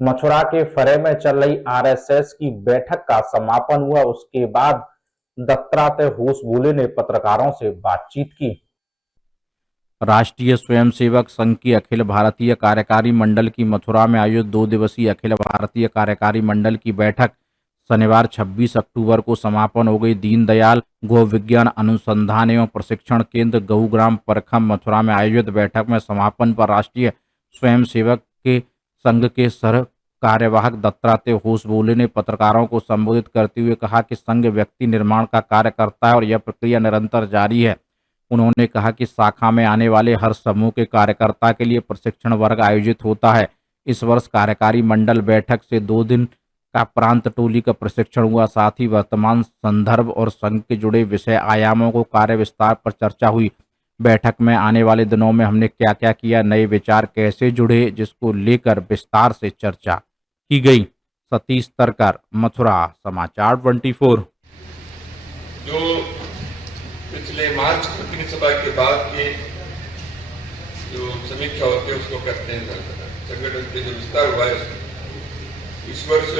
मथुरा के फरे में चल रही आरएसएस की बैठक का समापन हुआ। उसके बाद दत्तात्रेय होसबोले ने पत्रकारों से बातचीत की। राष्ट्रीय स्वयंसेवक संघ की अखिल भारतीय कार्यकारी मंडल की मथुरा में आयोजित 2 दिवसीय अखिल भारतीय कार्यकारी मंडल की बैठक शनिवार 26 अक्टूबर को समापन हो गई। दीनदयाल गौ विज्ञान अनुसंधान एवं प्रशिक्षण केंद्र गहुग्राम परखम मथुरा में आयोजित बैठक में समापन पर राष्ट्रीय स्वयंसेवक के संघ के सह कार्यवाहक दत्तात्रेय होसबोले ने पत्रकारों को संबोधित करते हुए कहा कि संघ व्यक्ति निर्माण का कार्य करता है और यह प्रक्रिया निरंतर जारी है। उन्होंने कहा कि शाखा में आने वाले हर समूह के कार्यकर्ता के लिए प्रशिक्षण वर्ग आयोजित होता है। इस वर्ष कार्यकारी मंडल बैठक से 2 दिन का प्रांत टोली का प्रशिक्षण हुआ। साथ ही वर्तमान संदर्भ और संघ के जुड़े विषय आयामों को कार्य विस्तार पर चर्चा हुई। बैठक में आने वाले दिनों में हमने क्या क्या किया, नए विचार कैसे जुड़े, जिसको लेकर विस्तार से चर्चा की गई। सतीश तरकर, मथुरा, समाचार 24। जो पिछले मार्च प्रतिनिधि सभा के बाद के जो समीक्षा होती है उसको करते हैं। संगठन के जो विस्तार हुआ है इस वर्ष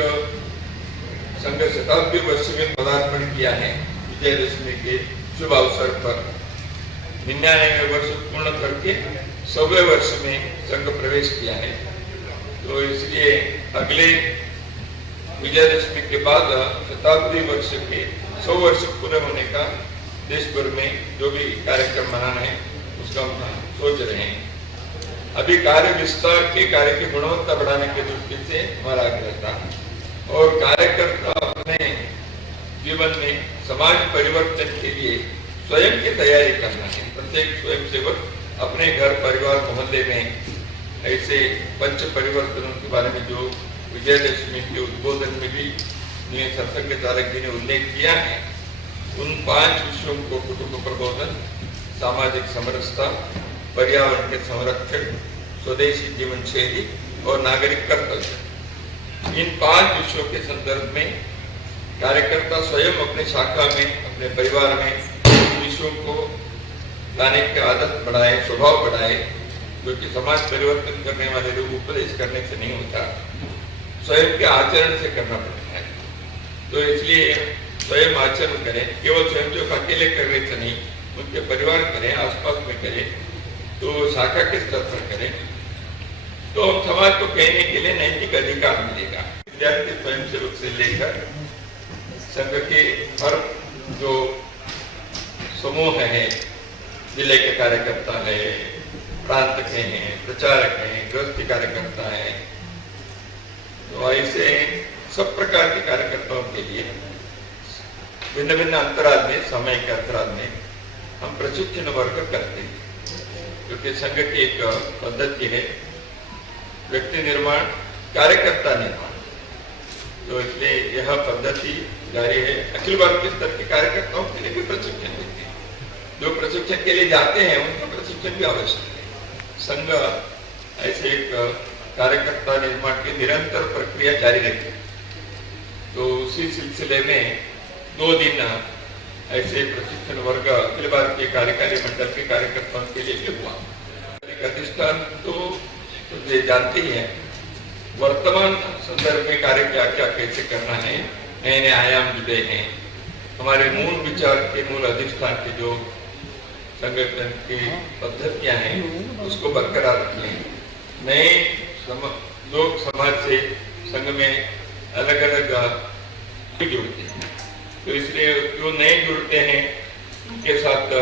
संघ शताब्दी वर्ष में पदार्पण किया है। विजयदशमी के शुभ अवसर पर 99वें वर्ष पूर्ण करके 100वें वर्ष में संघ प्रवेश किया है। तो इसलिए अगले विजयदशमी के बाद शताब्दी वर्ष के 100 वर्ष पूरे होने का देश भर में जो भी कार्यक्रम मनाना है उसका हम सोच रहे हैं। अभी कार्य विस्तार के कार्य की गुणवत्ता बढ़ाने के दृष्टि से हमारा आग्रह था और कार्यकर्ता अपने जीवन में समाज परिवर्तन के लिए स्वयं की तैयारी करना है। प्रत्येक स्वयंसेवक अपने घर, परिवार, मोहल्ले में ऐसे पंच परिवर्तनों के बारे में जो विजयदशमी के उद्बोधन में भी सरसंघ चालक जी ने उल्लेख किया है, उन 5 विषयों को कुटुंब प्रबोधन, सामाजिक समरसता, पर्यावरण के संरक्षण, स्वदेशी जीवन शैली और नागरिक कर्तव्य, इन 5 विषयों के संदर्भ में कार्यकर्ता स्वयं अपने शाखा में, अपने परिवार में विषयों को लाने की आदत बढ़ाए, स्वभाव बढ़ाए, जो कि समाज परिवर्तन करने वाले लोग उपदेश करने से नहीं होता, स्वयं के आचरण से करना पड़ता है। तो इसलिए स्वयं आचरण करें, केवल स्वयं जो अकेले करने से नहीं, उनके परिवार करें, आसपास में करें, तो शाखा के स्तर पर करें, तो हम समाज को कहने के लिए नैतिक अधिकार मिलेगा। विद्यार्थी स्वयंसेवक से लेकर संघ के हर जो समूह है, जिले के कार्यकर्ता है, प्रांत के हैं, प्रचारक हैं, गृहस्थी कार्यकर्ता है, तो ऐसे सब प्रकार के कार्यकर्ताओं के लिए भिन्न भिन्न अंतराल में, समय के अंतराल में हम प्रशिक्षण वर्ग करते हैं, क्योंकि संघ की एक पद्धति है व्यक्ति निर्माण, कार्यकर्ता निर्माण। तो इसलिए यह पद्धति जारी है। अखिल भारतीय स्तर के कार्यकर्ताओं के लिए भी प्रशिक्षण देते हैं। जो प्रशिक्षण के लिए जाते हैं उनका प्रशिक्षण भी आवश्यक है। संघ ऐसे एक कार्यकर्ता निर्माण की निरंतर प्रक्रिया जारी रहती है। तो उसी सिलसिले में 2 दिन ऐसे प्रशिक्षण वर्ग अखिल भारतीय कार्यकारी मंडल के कार्यकर्ताओं के लिए भी हुआ। अधिष्ठान तो ये जानते ही हैं, वर्तमान संदर्भ में कार्य क्या क्या कैसे करना है, नए नए आयाम जुड़े हैं। हमारे मूल विचार के, मूल अधिष्ठान के जो संगठन की पद्धतियां हैं उसको बरकरार रखें। नए लोग समाज से संघ में अलग अलग जुड़ते हैं, तो इसलिए जो नए जुड़ते हैं उनके साथ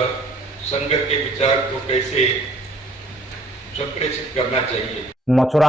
संघ के विचार को कैसे संप्रेषित करना चाहिए। मथुरा